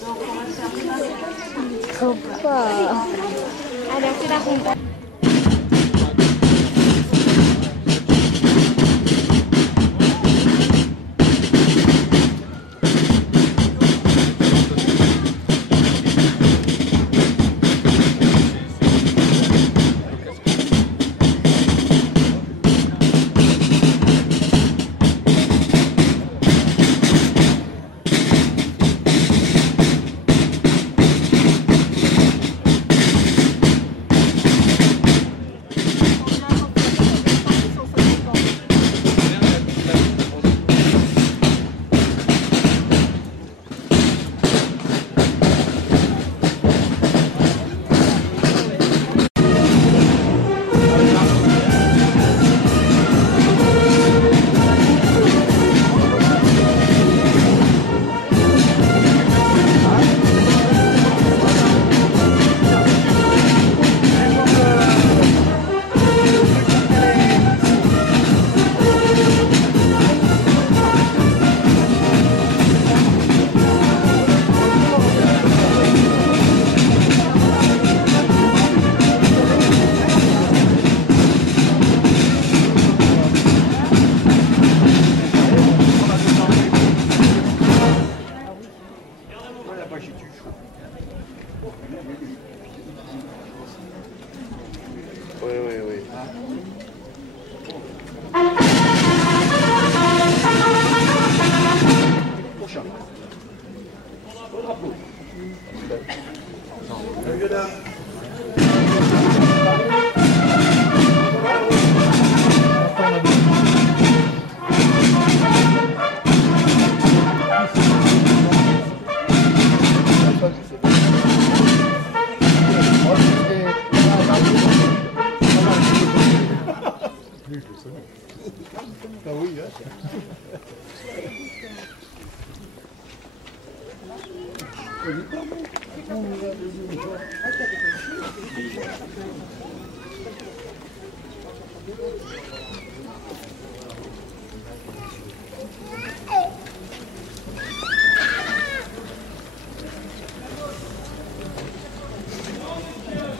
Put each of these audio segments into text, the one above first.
Trop fort. Allez, on fait la ronde. Oui, oui, oui. Prochain. Au drapeau. Ah oui, hein.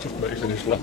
Ik ben in slaap.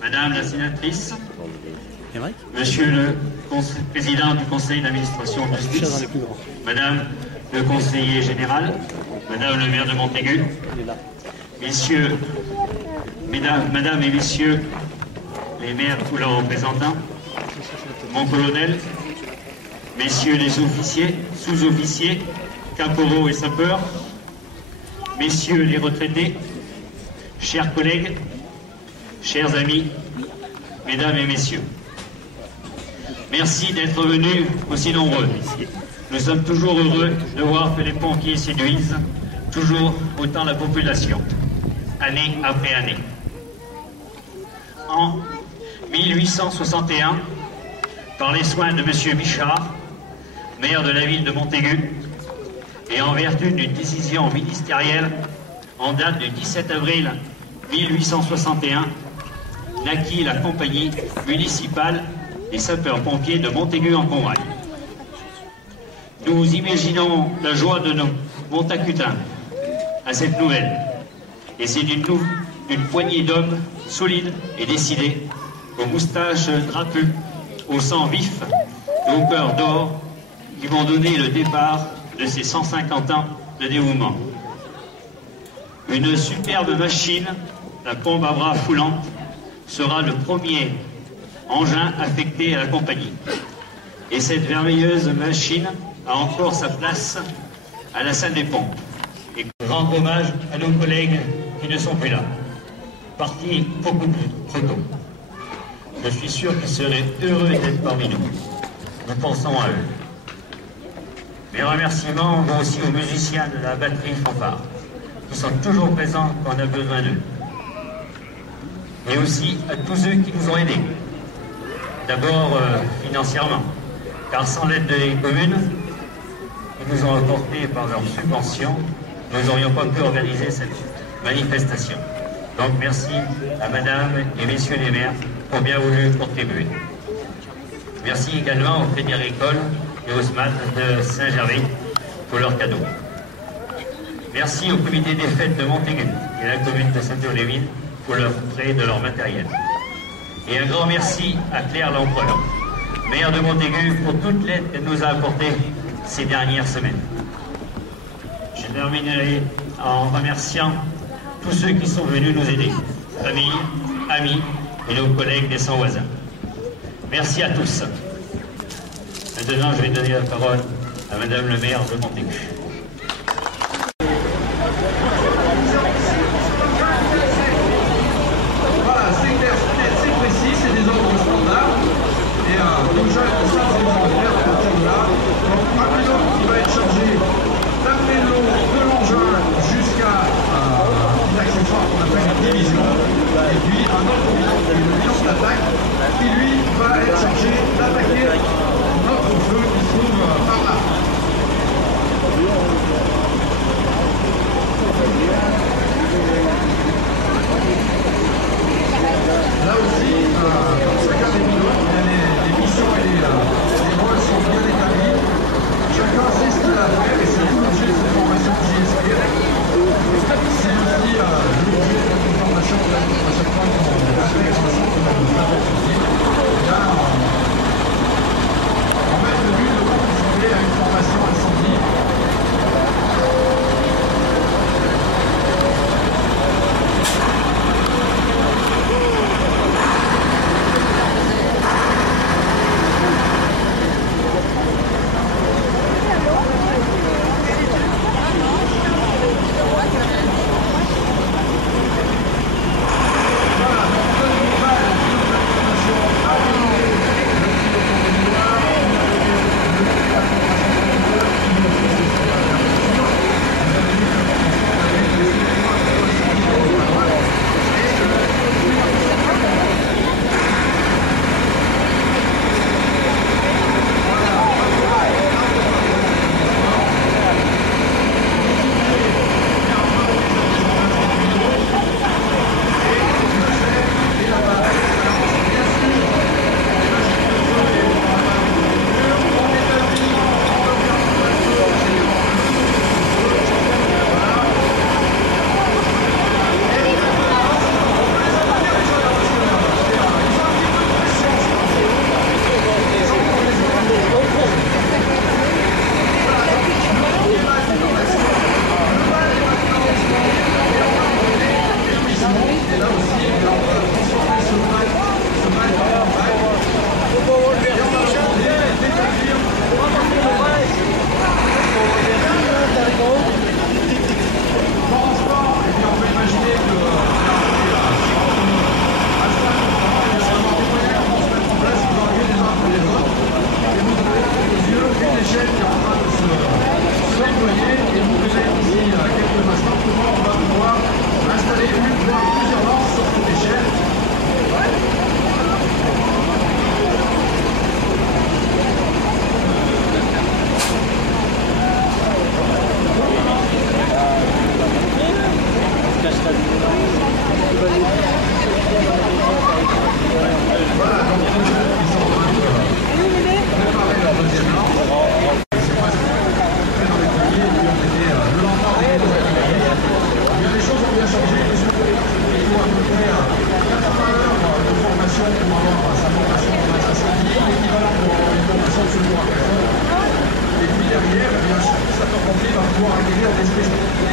Madame la sénatrice, Monsieur le président du conseil d'administration de justice, Madame le conseiller général, Madame le maire de Montaigu, Messieurs, Madame et Messieurs les maires ou leurs représentants, mon colonel, Messieurs les officiers, sous-officiers, caporaux et sapeurs, Messieurs les retraités, chers collègues, chers amis, Mesdames et Messieurs, merci d'être venus aussi nombreux. Nous sommes toujours heureux de voir que les pompiers séduisent toujours autant la population, année après année. En 1861, par les soins de M. Bichard, maire de la ville de Montaigu, et en vertu d'une décision ministérielle en date du 17 avril 1861, naquit la compagnie municipale des sapeurs-pompiers de Montaigu-en-Conrail. Nous imaginons la joie de nos Montacutains à cette nouvelle, et c'est d'une poignée d'hommes solides et décidés, aux moustaches drapues, au sang vif et au cœur d'or, qui vont donner le départ de ces 150 ans de dévouement. Une superbe machine, la pompe à bras foulante, sera le premier engin affecté à la compagnie. Et cette merveilleuse machine a encore sa place à la salle des pompes. Et rendre hommage à nos collègues qui ne sont plus là, partis beaucoup trop tôt. Je suis sûr qu'ils seraient heureux d'être parmi nous. Nous pensons à eux. Mes remerciements vont aussi aux musiciens de la batterie fanfare, qui sont toujours présents quand on a besoin d'eux. Et aussi à tous ceux qui nous ont aidés. D'abord financièrement, car sans l'aide des communes, qui nous ont apporté par leurs subventions, nous n'aurions pas pu organiser cette manifestation. Donc merci à Madame et Messieurs les maires pour bien voulu contribuer. Merci également au Crédit Agricole et au SMAT de Saint-Gervais pour leurs cadeaux. Merci au comité des fêtes de Montaigu et à la commune de Saint-Eulémine pour leur prêt de leur matériel. Et un grand merci à Claire Lempereur, maire de Montaigu, pour toute l'aide qu'elle nous a apportée ces dernières semaines. Je terminerai en remerciant tous ceux qui sont venus nous aider, famille, amis et nos collègues des 100 voisins. Merci à tous. Maintenant, je vais donner la parole à Madame le maire de Montaigu. Voilà, c'est clair, c'est précis, c'est des ordres standards. Et donc j'ai un constat, c'est les ordres à partir de là. Donc un pilote qui va être chargé d'un vélo de l'engin jusqu'à des accessoires qu'on appelle une division. Et puis un autre pilote qui est le pilote d'attaque, qui lui va être chargé d'attaquer notre feu qui se trouve par là. Là aussi, dans chacun des pilotes, il y a les missions et les rôles sont bien établis. Chacun sait ce qu'il a à faire et c'est tout l'objet de cette formation JSP. C'est aussi l'objet de cette formation à chaque fois qu'on intègre un centre de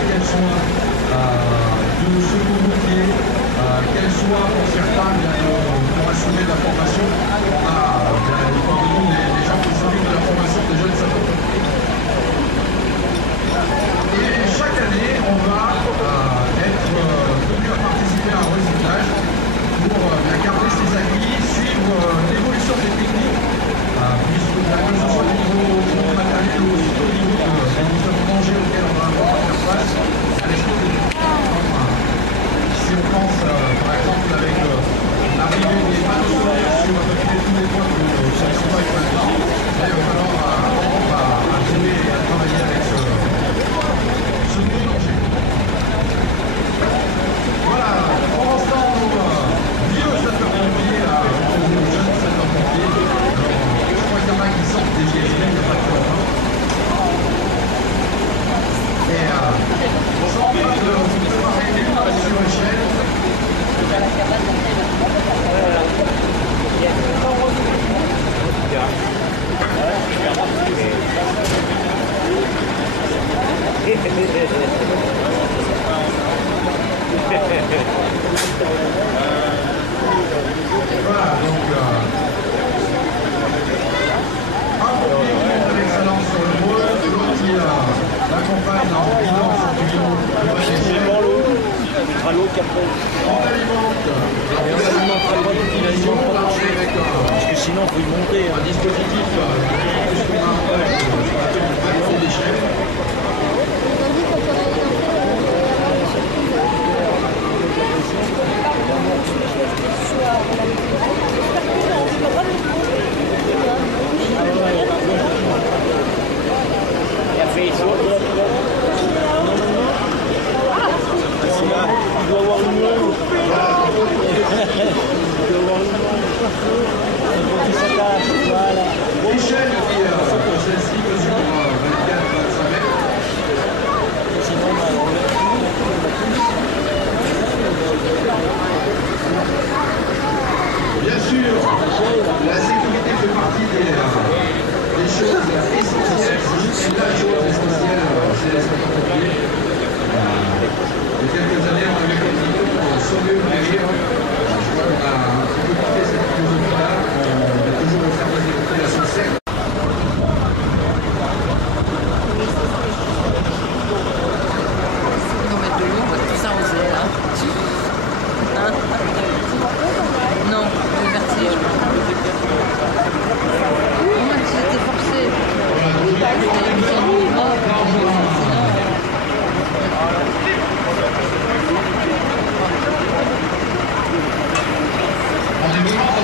qu'elles soient de secours-routiers, qu'elles soient pour certains pour assurer la formation. On a parmi nous les gens qui s'occupent de la formation des jeunes sapeurs-pompiers. Et chaque année, on va être tenu à participer à un recyclage pour garder ses acquis, suivre l'évolution des techniques, puisque que ce soit au niveau matériel ou aussi au niveau des dangers auxquels on va avoir à faire face à l'esprit de si on pense par exemple avec l'arrivée des panneaux solaires sur à peu près tous les points que je ne sais pas maintenant, il va falloir apprendre à jouer et à travailler avec ce nouveau danger. Voilà, pour l'instant, nos vieux sapeurs-pompiers aux jeunes sapeurs-pompiers. Je crois qu'il y en a qui sortent des GSP, il n'y a pas de problème. Et sans pas de préparer une sur échelle. Voilà, donc un pompier qui monte avec sa lance sur le bois, l'autre qui l'accompagne en bilan sur du bilan de l'échelle. On alimente parce que sinon il faut y monter. un dispositif d'échelle. Il doit avoir une longue. Voilà. L'échelle qui celle-ci mesure 24-25 mètres. Bien sûr, la sécurité fait partie des choses essentielles. C'est la chose essentielle chez les sapeurs-pompiers. Il y a quelques années, on avait comme idée pour sauver ou périr. Je crois qu'on a un petit peu quitté cette philosophie-là. On a toujours observé des populations secs. On va mettre de l'eau, on va tout s'arroser là. Hein? Non, le vertige. Moi, j'étais forcée. On est vraiment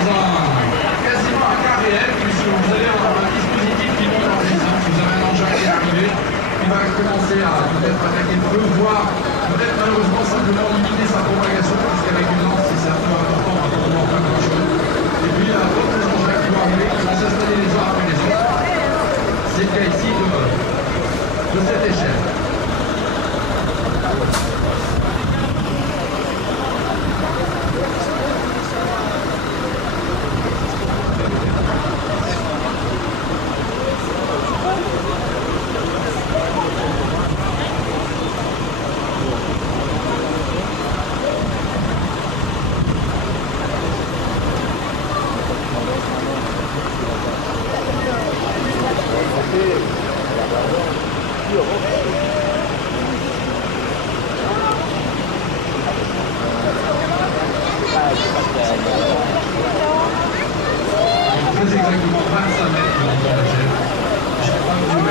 quasiment un cas réel, puisque vous allez avoir un dispositif qui monte en puissance. Vous avez un engin qui est arrivé, qui va commencer à peut-être attaquer le feu, voire peut-être malheureusement simplement limiter sa propagation, puisqu'avec une lance, c'est un peu important, on va pouvoir faire grand-chose. Et puis il y a d'autres engins qui vont arriver, qui vont s'installer les uns après les autres. C'est le cas ici de cette échelle. Très exactement 25 mètres de la chaîne. Je crois que vous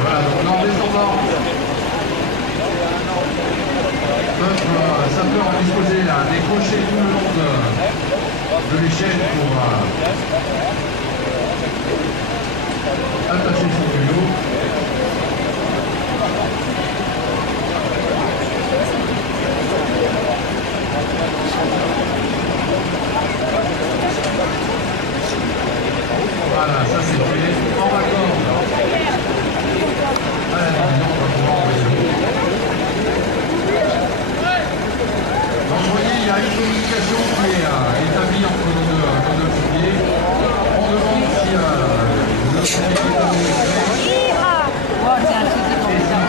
voilà, donc en descendant, notre sapeur a disposé là, décroché tout le long de l'échelle pour attacher son tuyau. y a une communication qui est établie entre nos deux filiers. On demande si le filier Oh, tiens, je sais comment ça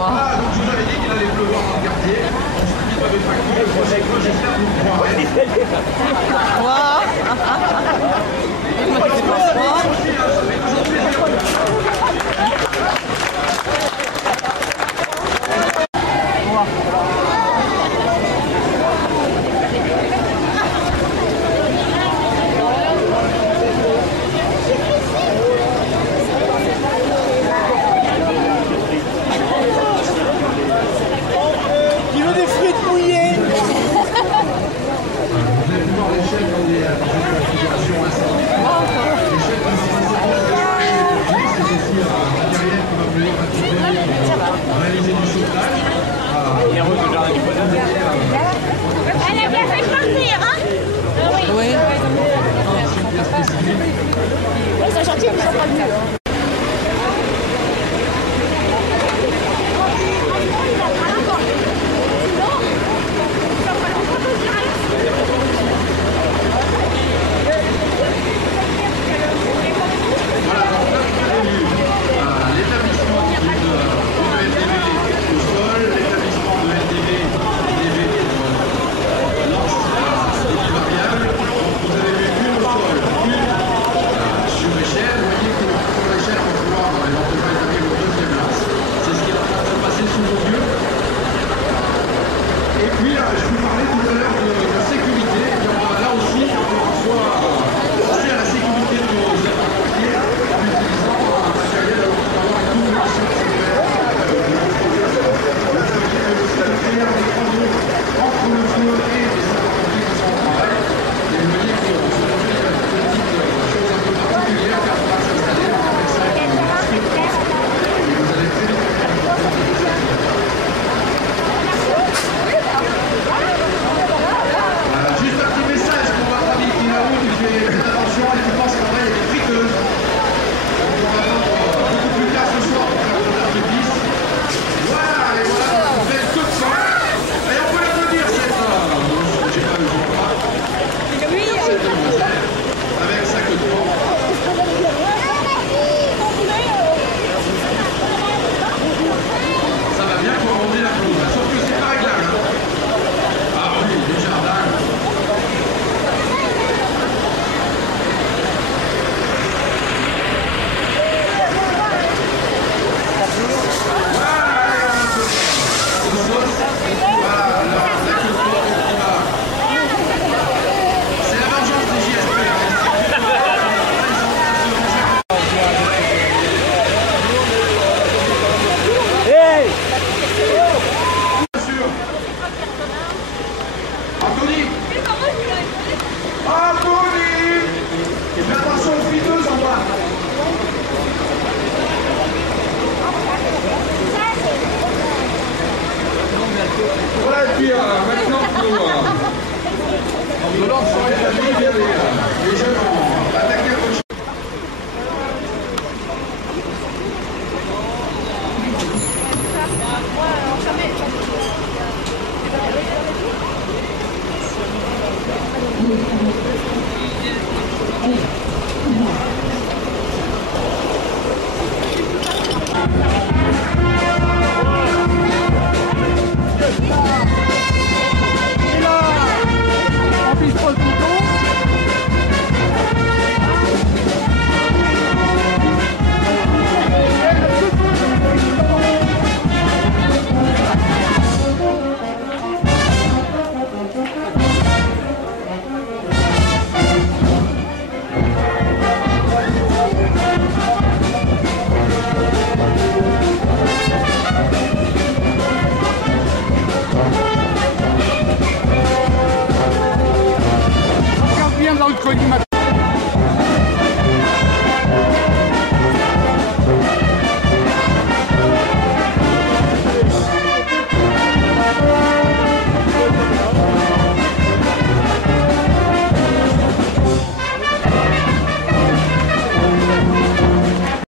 Voilà, donc je vous avais dit qu'il allait pleuvoir dans le quartier. On se dit pas de facture, j'espère que vous croirez. Il veut des frites mouillées. Vous allez pouvoir les chefs dans des configurations incendie. Les chefs qui sont c'est aussi un matériel qui va venir réaliser